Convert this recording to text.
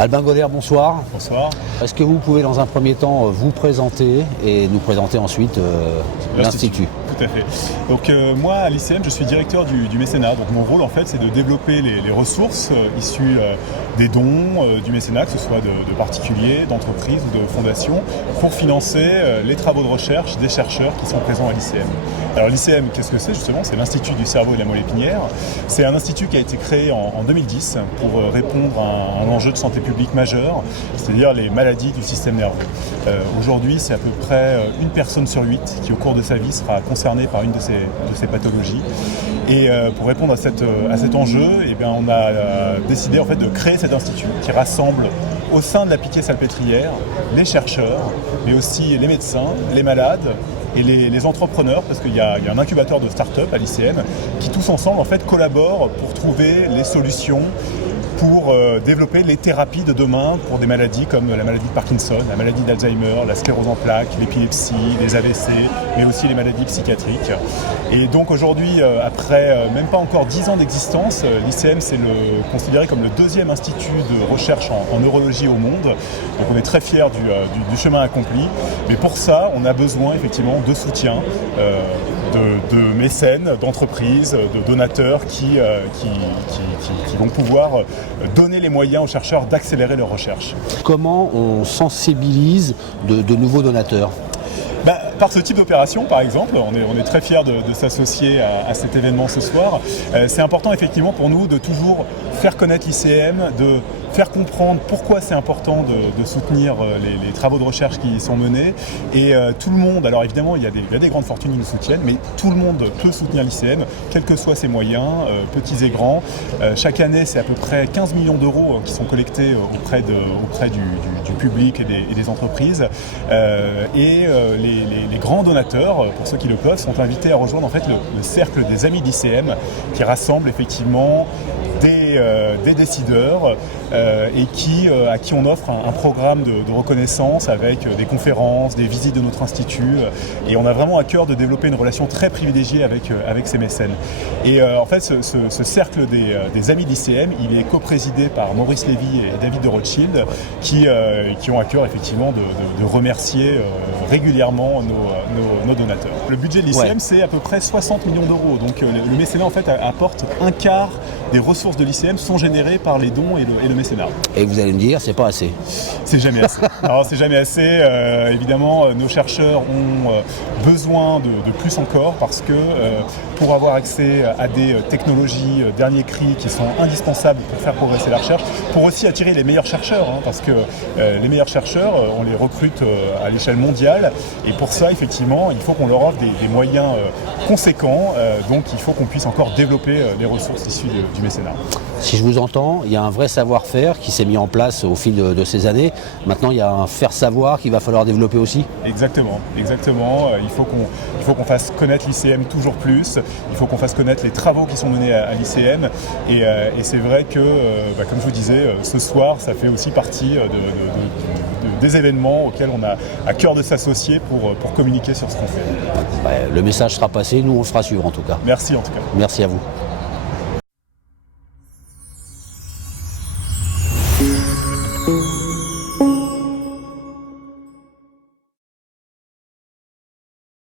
Albin Goller, bonsoir. Bonsoir. Est-ce que vous pouvez dans un premier temps vous présenter et nous présenter ensuite l'Institut? Tout à fait. Donc moi à l'ICM je suis directeur du mécénat. Donc mon rôle en fait c'est de développer les ressources issues des dons, du mécénat, que ce soit de particuliers, d'entreprises ou de fondations, pour financer les travaux de recherche des chercheurs qui sont présents à l'ICM. Alors l'ICM, qu'est-ce que c'est justement? C'est l'Institut du cerveau et de la moelle épinière. C'est un institut qui a été créé en 2010 pour répondre à un enjeu de santé publique majeur, c'est-à-dire les maladies du système nerveux. Aujourd'hui, c'est à peu près une personne sur 8 qui au cours de sa vie sera concernée par une de ces pathologies. Et pour répondre à cet enjeu, eh bien, on a décidé en fait de créer cet institut qui rassemble au sein de la Pitié-Salpêtrière les chercheurs, mais aussi les médecins, les malades et les entrepreneurs, parce qu'il y a un incubateur de start-up à l'ICM qui tous ensemble en fait collaborent pour trouver les solutions pour développer les thérapies de demain pour des maladies comme la maladie de Parkinson, la maladie d'Alzheimer, la sclérose en plaques, l'épilepsie, les AVC, mais aussi les maladies psychiatriques. Et donc aujourd'hui, après même pas encore 10 ans d'existence, l'ICM c'est considéré comme le deuxième institut de recherche en neurologie au monde. Donc on est très fiers du chemin accompli. Mais pour ça, on a besoin effectivement de soutien, de mécènes, d'entreprises, de donateurs qui vont pouvoir donner les moyens aux chercheurs d'accélérer leurs recherches. Comment on sensibilise de nouveaux donateurs? Par ce type d'opération, par exemple, on est très fiers de s'associer à cet événement ce soir. C'est important effectivement pour nous de toujours faire connaître l'ICM, de faire comprendre pourquoi c'est important de soutenir les travaux de recherche qui sont menés. Et tout le monde, alors évidemment il y a des grandes fortunes qui nous soutiennent, mais tout le monde peut soutenir l'ICM, quels que soient ses moyens, petits et grands. Chaque année c'est à peu près 15 millions d'euros qui sont collectés auprès du public et des entreprises. Les grands donateurs, pour ceux qui le peuvent, sont invités à rejoindre en fait le cercle des amis d'ICM qui rassemble effectivement des décideurs et à qui on offre un programme de reconnaissance avec des conférences, des visites de notre institut, et on a vraiment à cœur de développer une relation très privilégiée avec ces mécènes. Et en fait ce cercle des amis d'ICM, il est coprésidé par Maurice Lévy et David de Rothschild qui ont à cœur effectivement de remercier régulièrement nos donateurs. Le budget de l'ICM c'est à peu près 60 millions d'euros, donc le mécénat en fait apporte un quart des ressources de l'ICM sont générées par les dons et le mécénat. Et vous allez me dire, c'est pas assez. C'est jamais assez. Alors c'est jamais assez. Évidemment, nos chercheurs ont besoin de plus encore parce que pour avoir accès à des technologies dernier cri qui sont indispensables pour faire progresser la recherche, pour aussi attirer les meilleurs chercheurs, parce que les meilleurs chercheurs, on les recrute à l'échelle mondiale, et pour ça, effectivement, il faut qu'on leur offre des moyens conséquents, donc il faut qu'on puisse encore développer les ressources issues du mécénat. Si je vous entends, il y a un vrai savoir-faire qui s'est mis en place au fil de ces années. Maintenant, il y a un faire-savoir qu'il va falloir développer aussi. Exactement. Il faut qu'on fasse connaître l'ICM toujours plus. Il faut qu'on fasse connaître les travaux qui sont menés à l'ICM. Et c'est vrai que, comme je vous disais, ce soir, ça fait aussi partie des événements auxquels on a à cœur de s'associer pour communiquer sur ce qu'on fait. Le message sera passé, nous on le fera suivre en tout cas. Merci en tout cas. Merci à vous.